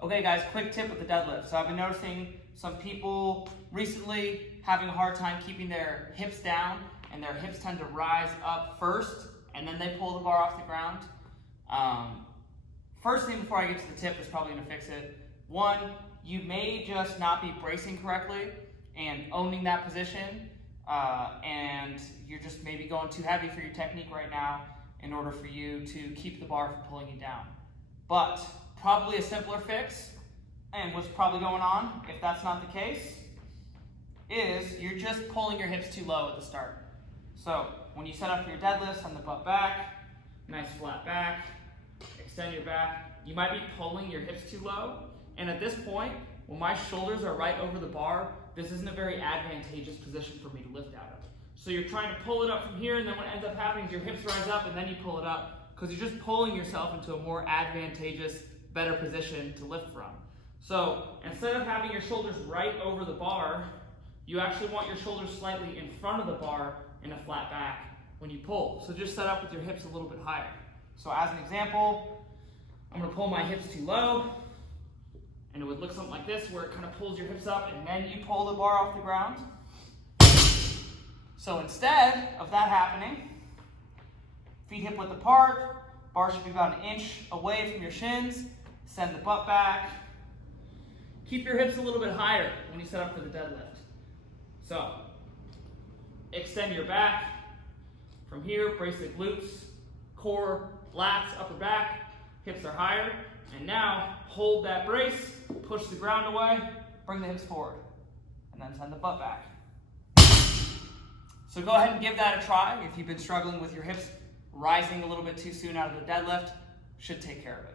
Okay guys, quick tip with the deadlift. So I've been noticing some people recently having a hard time keeping their hips down, and their hips tend to rise up first and then they pull the bar off the ground. First thing before I get to the tip that's probably gonna fix it. One, you may just not be bracing correctly and owning that position, and you're just maybe going too heavy for your technique right now in order for you to keep the bar from pulling you down. But probably a simpler fix, and what's probably going on, if that's not the case, is you're just pulling your hips too low at the start. So when you set up for your deadlifts, on the butt back, nice flat back, extend your back, you might be pulling your hips too low, and at this point, when my shoulders are right over the bar, this isn't a very advantageous position for me to lift out of. So you're trying to pull it up from here, and then what ends up happening is your hips rise up and then you pull it up, because you're just pulling yourself into a more advantageous, better position to lift from. So instead of having your shoulders right over the bar, you actually want your shoulders slightly in front of the bar in a flat back when you pull. So just set up with your hips a little bit higher. So as an example, I'm gonna pull my hips too low, and it would look something like this, where it kind of pulls your hips up and then you pull the bar off the ground. So instead of that happening, feet hip width apart, bar should be about an inch away from your shins, send the butt back. Keep your hips a little bit higher when you set up for the deadlift. So, extend your back. From here, brace the glutes, core, lats, upper back, hips are higher. And now, hold that brace, push the ground away, bring the hips forward, and then send the butt back. So go ahead and give that a try if you've been struggling with your hips rising a little bit too soon out of the deadlift. Should take care of it.